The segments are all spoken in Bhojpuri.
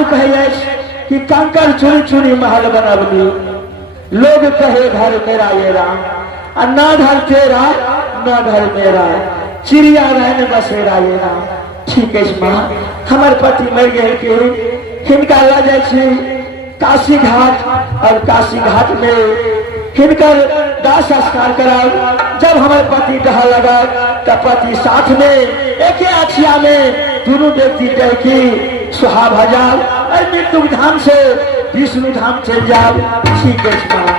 आगे कहे कि कंकर चुनी चुनी महल बनवली, लोग कहे घर मेरा ये राम, और ना घर तेरा ना घर मेरा, चिड़िया रहने बसेरा ये राम। ठीक है माँ, हमारे पति मर गए के हिनका ला जाए काशी घाट, और काशी घाट में हिनकर दाह संस्कार कराओ। जब हमारे पति डहा लगा तब पति साथ में एक अछिया में दोनों व्यक्ति तय की सुहा भजाओ और मृत्यु धाम से विष्णु धाम चल जाओ। ठीक है माँ।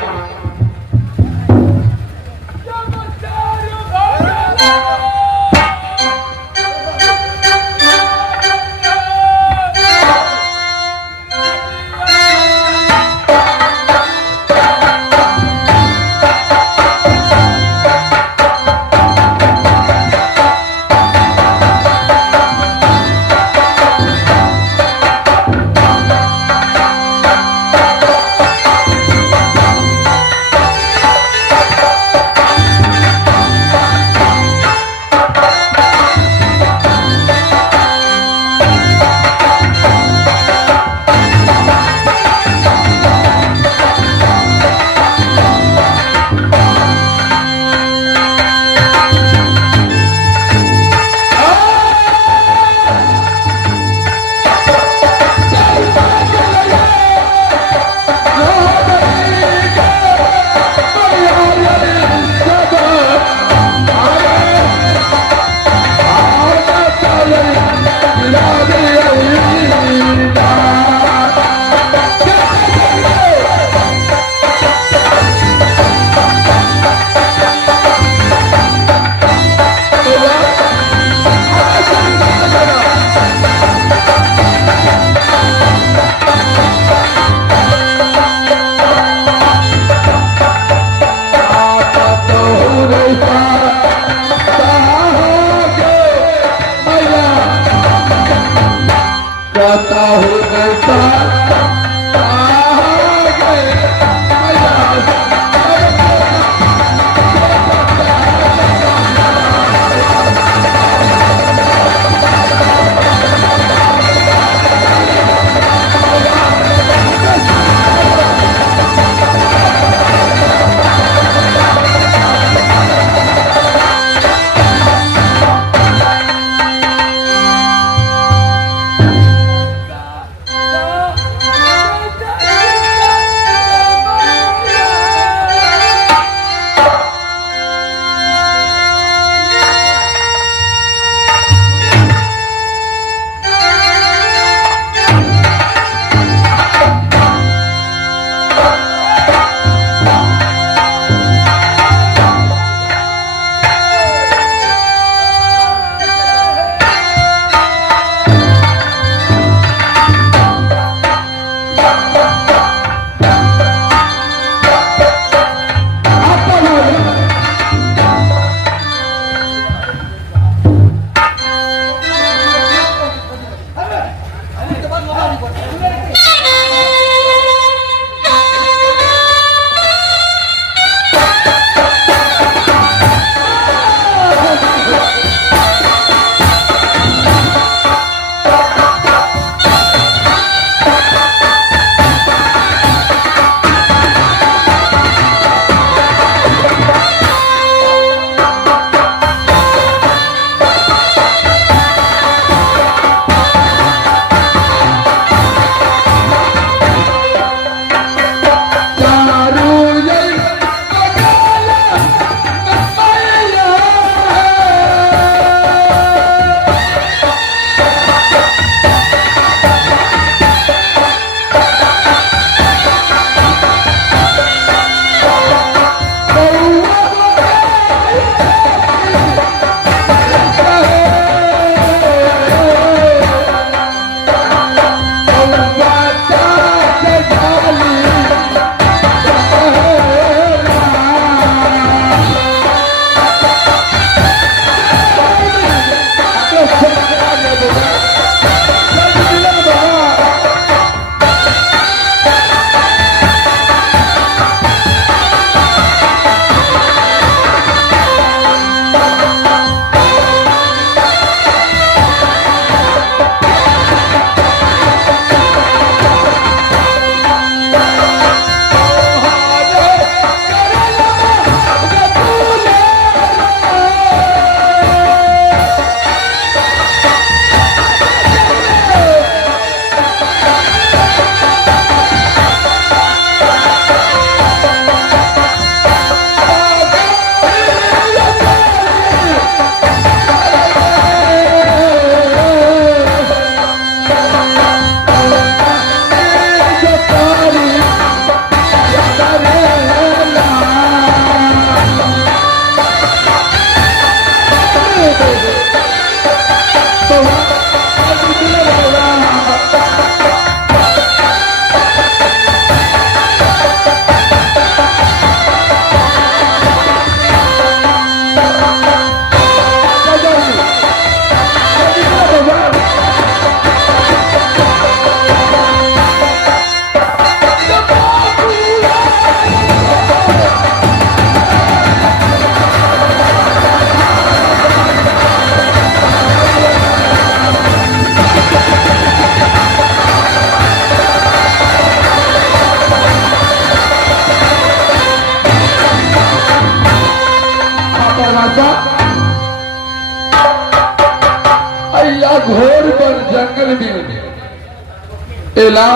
घोर पर जंगल में एला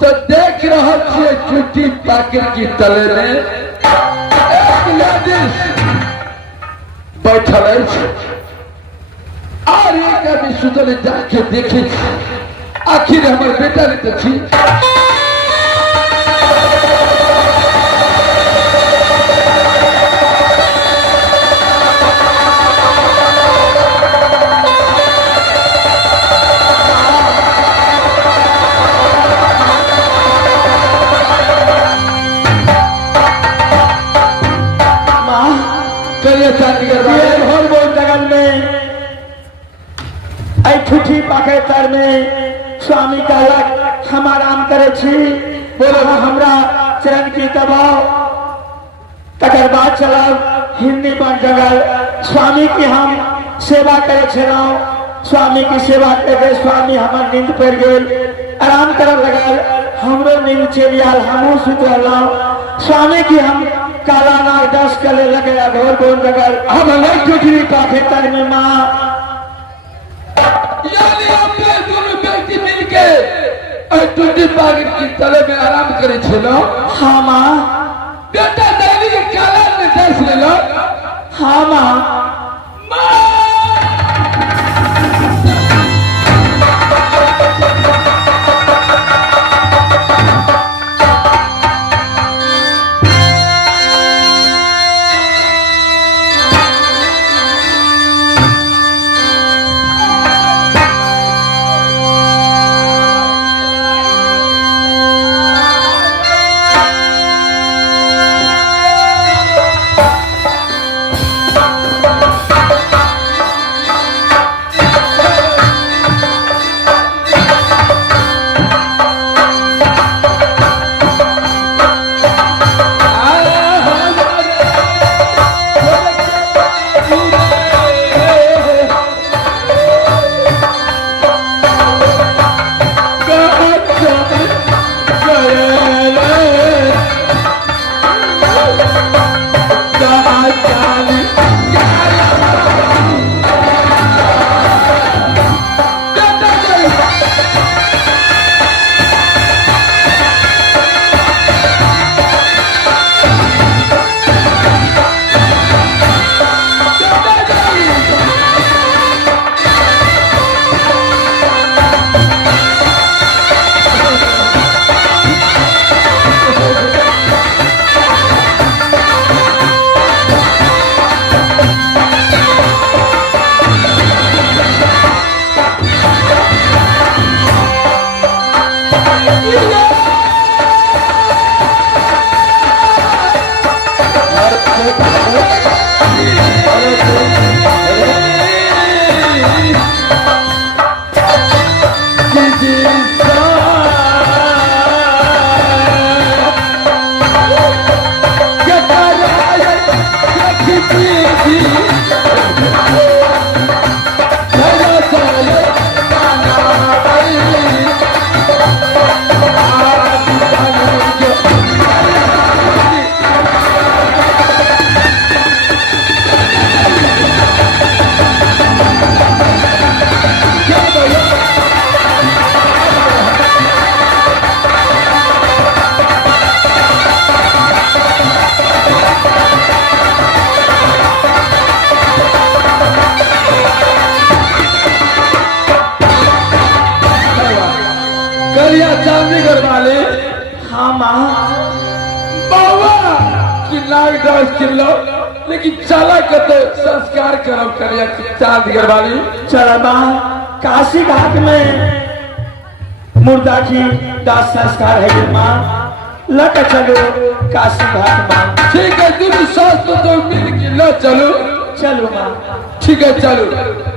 तो देख रहा छे चुट्टी पाकर की तले में एक लेडीज बैठल है और एक आदमी सुतल जाके देखे आखिर हमारे बेटा ने तो छी ठूठी पाके तर में स्वामी का लग हम आराम करे छी बोलो हमरा चरण की दबाओ तकर बाद चलाओ हिंदी बन जगल स्वामी की हम सेवा करे छो स्वामी की सेवा करके स्वामी हमार नींद पड़ गए आराम कर लगल हमरो नींद चल आल हमू सुत स्वामी की हम काला नाग दस कले लगे घोर बोल लगल हम अलग ठूठी पाके तर में माँ यानी अपने दोनों व्यक्ति मिलके टूटी पागल की तले में आराम करे छलो हाँ माँ बेटा दादी के काला में दस ले लो हाँ माँ लेकिन चला के तो संस्कार करब करिया चांद वाली। चल माँ काशी घाट में मुर्दा की दाह संस्कार है माँ, लग चलो काशी घाट माँ। ठीक है, दूर सास तो मिल के ल चलो। चलो माँ, ठीक है चलो।